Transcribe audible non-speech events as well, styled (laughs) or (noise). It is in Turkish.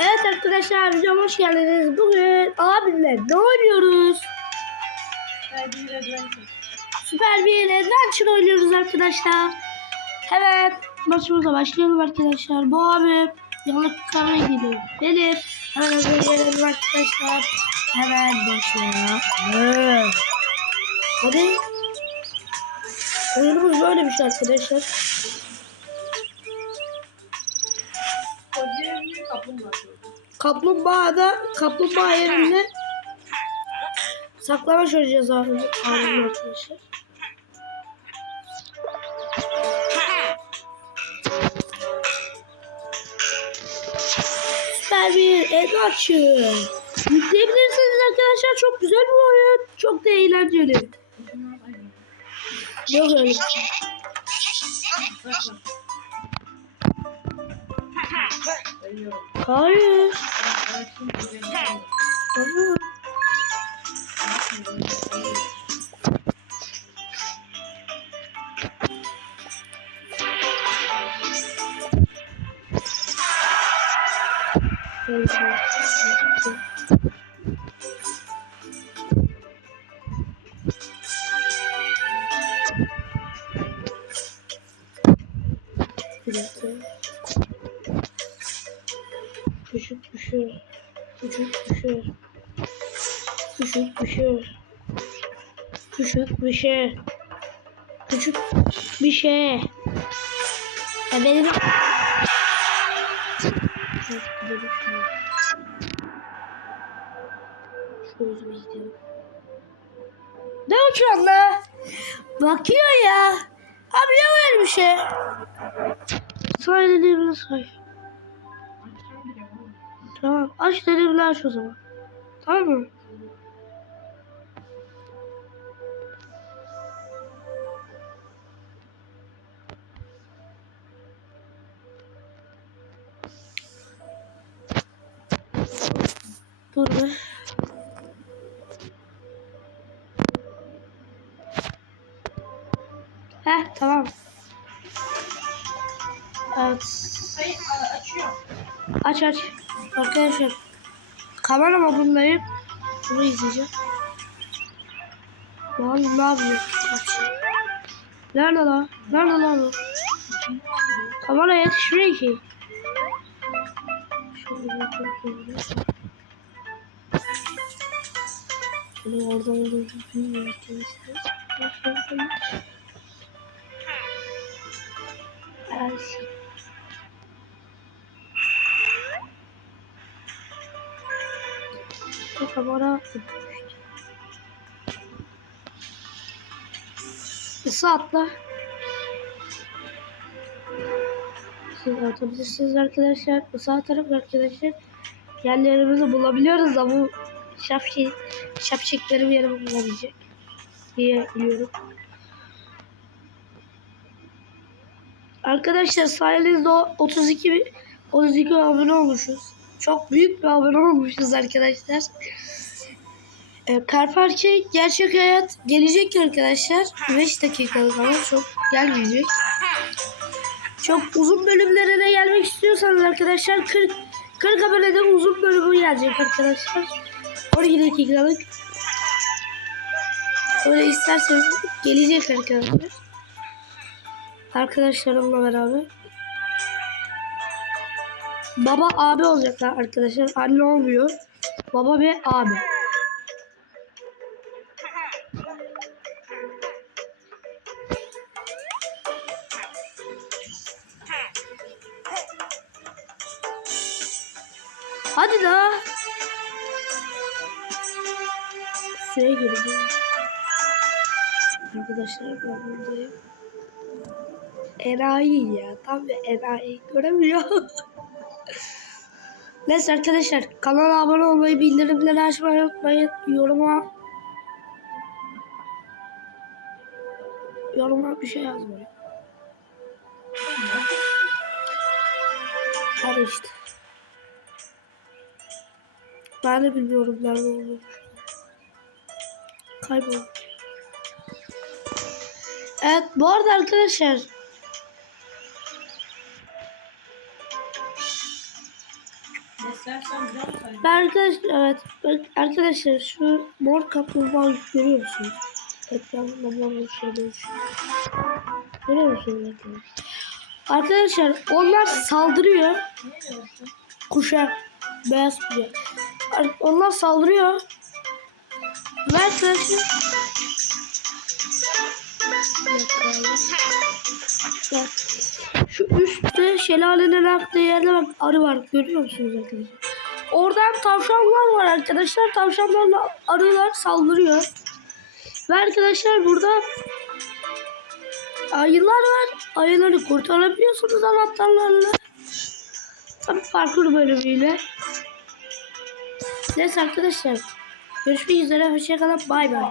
Evet arkadaşlar videoma hoş geldiniz. Bugün abimle ne oynuyoruz? Süper bir adventure oynuyoruz arkadaşlar. Hemen maçımıza başlayalım arkadaşlar. Bu abi yanlık karaya gidiyor. Benim. Hemen hazırlayalım arkadaşlar. Hemen başlayalım. Hadi. Oyunumuz böylemiş arkadaşlar. Kaplumbağa da kaplumbağa yerine saklama çözeceğiz abi, abi arkadaşlar. Süper bir adventure. Yükleyebilirsiniz arkadaşlar. Çok güzel bir oyun. Çok da eğlenceli. Yok öyle. Bir şey. Hayır. Hayır. Bir Küçük düşür. Küçük düşür. Küçük düşür. Küçük bir şey. Küçük bir şey. Ya. Ne uçuyorsun la? Bakıyor ya. Abi ne böyle bir şey? Say dediğimde say. Tamam aç dediğimde aç o zaman. Tamam mı? Dur be. Heh tamam. Evet. Aç aç. Arkadaşlar. Kamera modundayım. Bunu izleyeceğim. Lan ne yapıyor? Nerede lan? Nerede lan bu? Kamera yetişmiyor ki. Şöyle oradan bilmiyorum. Her şey. Bu kamera Isı atla. Siz atabilirsiniz arkadaşlar. Isı atarak arkadaşlar. Yerlerimizi bulabiliyoruz da bu şapşik, şapşiklerim yerimi bulabilecek diye biliyorum. Arkadaşlar sayenizde o 32 bi- 32 abone olmuşuz. Çok büyük bir abone olmuşuz arkadaşlar. Ee, Karparke gerçek hayat gelecek arkadaşlar. 5 dakikalık ama çok gelmeyecek. Çok uzun bölümlere de gelmek istiyorsanız arkadaşlar 40 40 abonede uzun bölümü gelecek arkadaşlar. 12 dakikalık. Öyle isterseniz gelecek arkadaşlar. Arkadaşlarımla beraber. Baba abi olacaklar arkadaşlar. Anne olmuyor. Baba ve abi. Hadi daha. Suya girdim. Arkadaşlar ben buradayım. Enayi ya. Tam bir enayi. Göremiyor. (laughs) Neyse arkadaşlar kanala abone olmayı, bildirimleri açmayı unutmayın. Yoruma yoruma bir şey yazmayın. Hadi. Ben de bilmiyorum nerede olduğunu. Kaybolmuş. Evet bu arada arkadaşlar Ben arkadaşlar evet arkadaşlar şu mor kaplumbağa görüyor musunuz? Ekranda mor bir şey. Görüyor musunuz arkadaşlar? Onlar saldırıyor. Kuşa beyaz kuşa. Ar- Onlar saldırıyor. Ve arkadaşlar Şu üstte şelalenin aktığı yerde bak arı var görüyor musunuz arkadaşlar? Oradan tavşanlar var arkadaşlar. Tavşanlarla arılar saldırıyor. Ve arkadaşlar burada ayılar var. Ayıları kurtarabiliyorsunuz anahtarlarla. Tabii parkur bölümüyle. Neyse arkadaşlar. Görüşmek üzere. Hoşçakalın. Bay bay.